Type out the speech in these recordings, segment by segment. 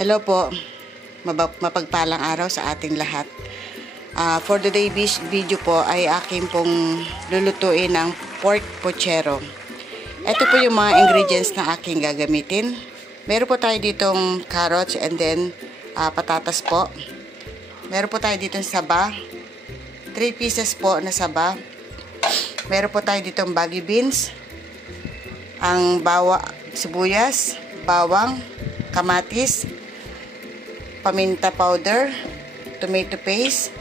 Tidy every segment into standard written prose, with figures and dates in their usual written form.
Hello po, mapagpalang araw sa ating lahat. For today's video po ay aking pong lulutuin ng pork pochero. Ito po yung mga ingredients na aking gagamitin. Meron po tayo ditong carrots and then patatas po. Meron po tayo ditong saba, 3 pieces po na saba. Meron po tayo ditong baggy beans, ang sibuyas, bawang, kamatis, paminta powder, tomato paste,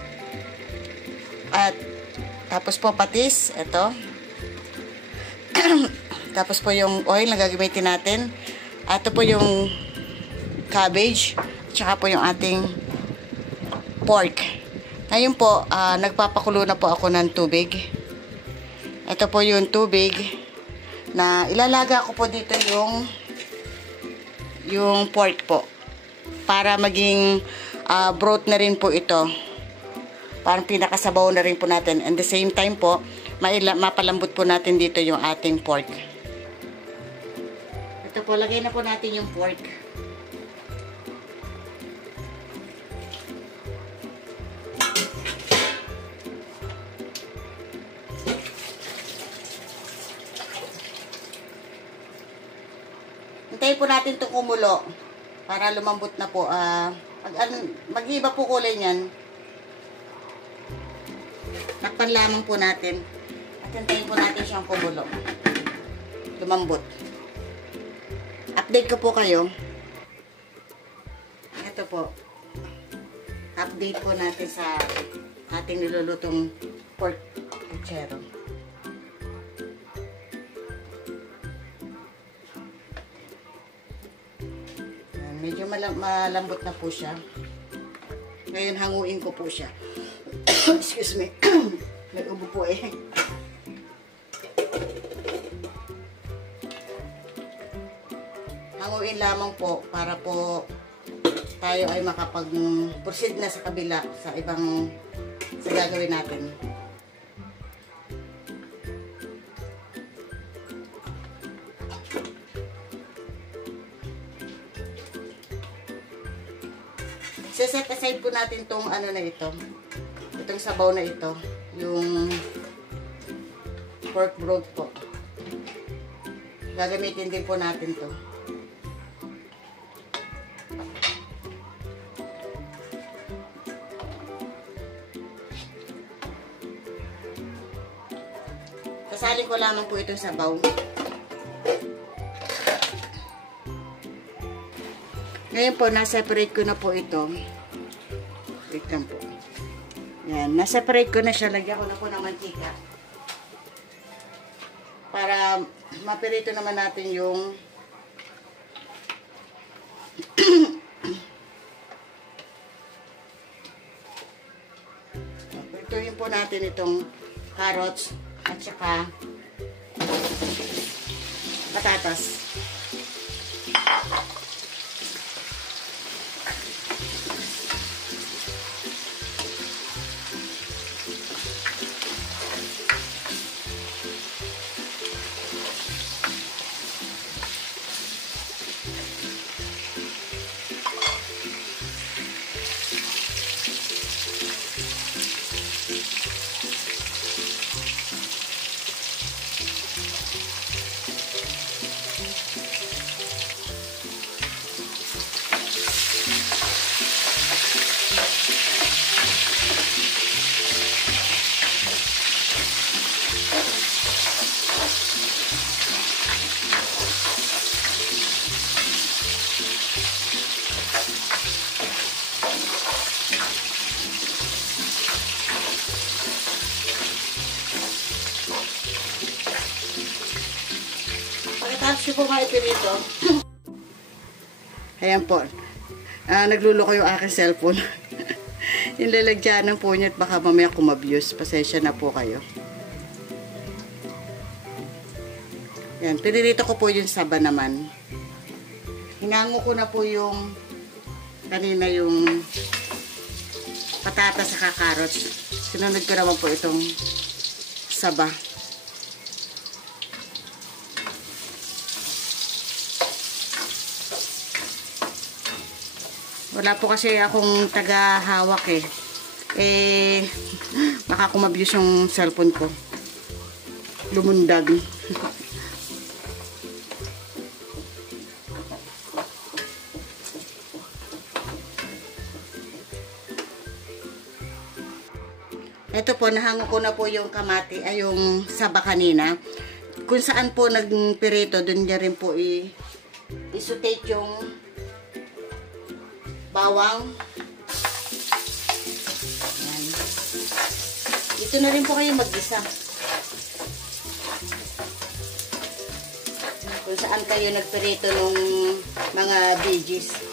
at tapos po patis, ito. Tapos po yung oil na gagamitin natin. Ito po yung cabbage, tsaka po yung ating pork. Ngayon po, nagpapakulo na po ako ng tubig. Ito po yung tubig na ilalaga ko po dito yung pork po. Para maging broth na rin po ito. Parang pinakasabaw na rin po natin. And the same time po, mapalambot po natin dito yung ating pork. Ito po, lagay na po natin yung pork. Hintayin po natin ito kumulo. Para lumambot na po. Mag-iba po kulay niyan. Takpan lamang po natin. At hintayin po natin siyang kumulo. Lumambot. Update ko po kayo. Ito po. Update po natin sa ating nilulutong pork pochero. Medyo malambot na po siya. Ngayon hanguin ko po siya. Excuse me. Nag-ubo po eh. Hanguin lamang po para po tayo ay makapag-proceed na sa kabila sa gagawin natin. Set aside po natin tong ano na ito. Itong sabaw na ito. Yung pork broth po. Gagamitin din po natin to. Sasalin ko lamang po itong sabaw. Ngayon po, na-separate ko na po ito. Wait lang po. Yan, na-separate ko na siya. Lagyan ko na po ng mantika. Para mapirito naman natin yung pirituhin po natin itong carrots at saka patatas. Tapos po mga ipirito. Ayan po. Naglulo ko yung aking cellphone. Yung lalagyanan po niya at baka mamaya kumabuse. Pasensya na po kayo. Ayan. Pinirito ko po yung saba naman. Hinango ko na po yung kanina yung patatas sa carrots. Sinunod ko naman po itong saba. Wala po kasi akong taga-hawak eh. Baka kumabuse yung cellphone ko. Lumundag. Ito po, nahango ko na po yung kamati, ay yung saba kanina. Kung saan po nagpirito, doon niya rin po isutate yung bawang. Ayan. Dito na rin po kayo mag-isa. Kung saan kayo nagpirito ng mga veggies.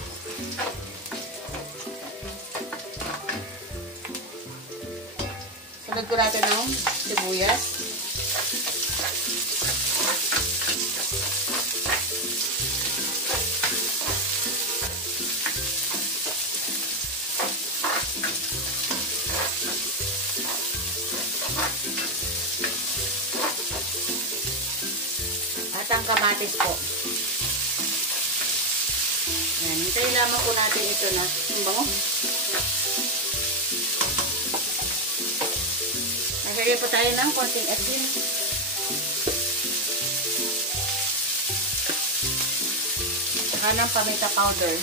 Sunod ko natin ng sibuyas. At ang kamatis po. Yan. Hintayin lamang po natin ito na. Ang bango. Nagagay po tayo ng konting asin. Saka ng paminta powder.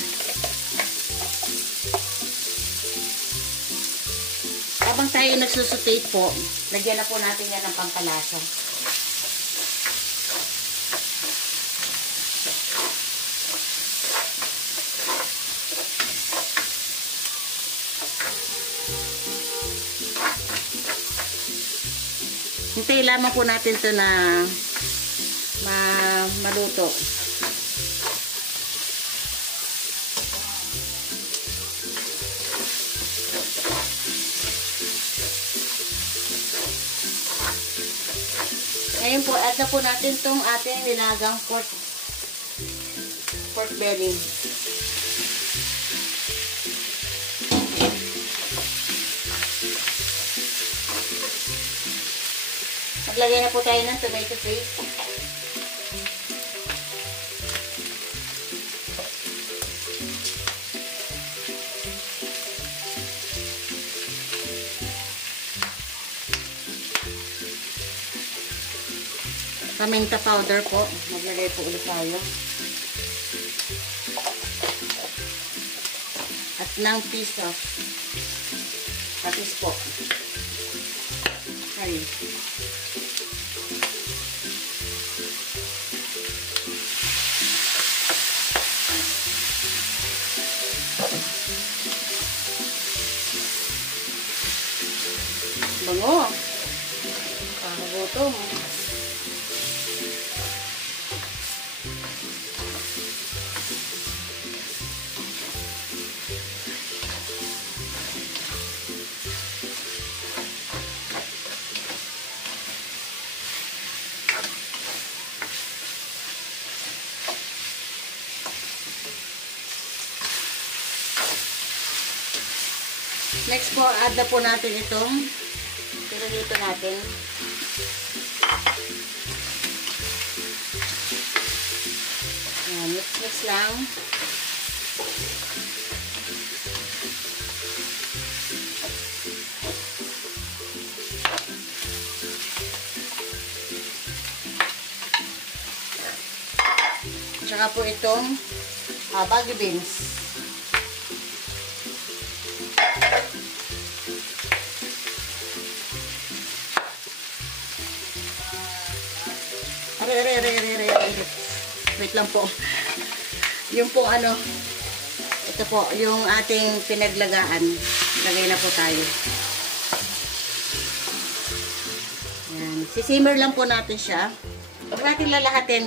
Habang tayo nagsusutate po, lagyan na po natin yan ng pampalasa. Hintayin lamang po natin ito na maluto. Ngayon po, add na po natin itong ating nilagang pork belly. Maglagay na po tayo ng tomato paste. Paminta powder po. Maglagay po ulit tayo. At ng piece of patis po. Ay. Bango. Kakagutom. Next po, add na po natin itong pinulito natin. Ayan, mix lang. Tsaka po itong baggy beans. Wait lang po. Yung po ano, ito po, yung ating pinaglagaan. Lagay na po tayo. Ayan. Sisimmer lang po natin siya. Huwag natin lalahatin.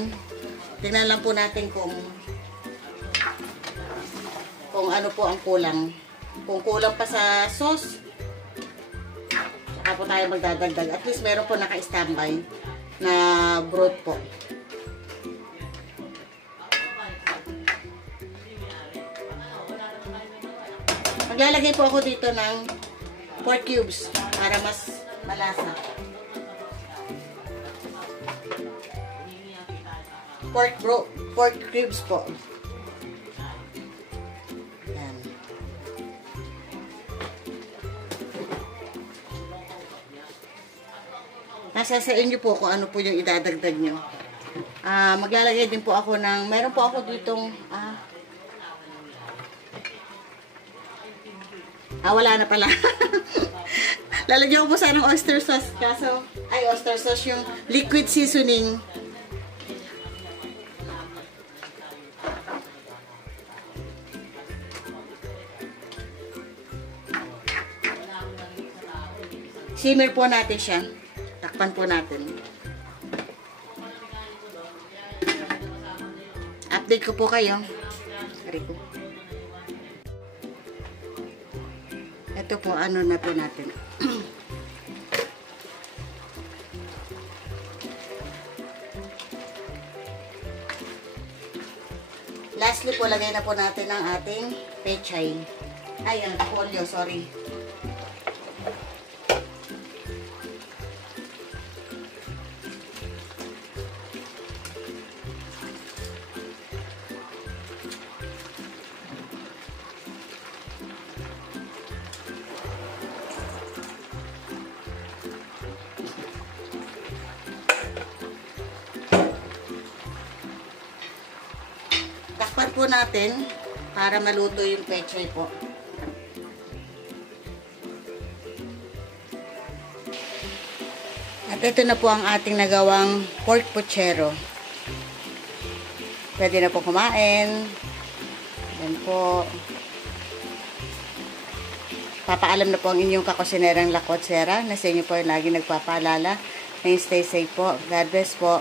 Tingnan lang po natin kung ano po ang kulang. Kung kulang pa sa sauce, saka po tayo magdadagdag. At least meron po naka-standby na broth po. Maglalagay po ako dito ng pork cubes para mas malasa. Pork cubes po. Yan. Nasa sa inyo po kung ano po yung idadagdag nyo. Maglalagay din po ako ng, meron po ako ditong, wala na pala. Lalagyan ko po sana ng oyster sauce, kaso, oyster sauce yung liquid seasoning. Simmer po natin siya. Takpan po natin. Update ko po kayo. Ito po, ano na po natin. Lastly po, lagay na po natin ang ating pechay. Pollo, sorry. Takpan po natin para maluto yung pechay po. At ito na po ang ating nagawang pork pochero. Pwede na po kumain. Yan po. Papaalam na po ang inyong kakusinerang lakotsera na sa inyo po yung lagi nagpapaalala. Stay safe po. God bless po.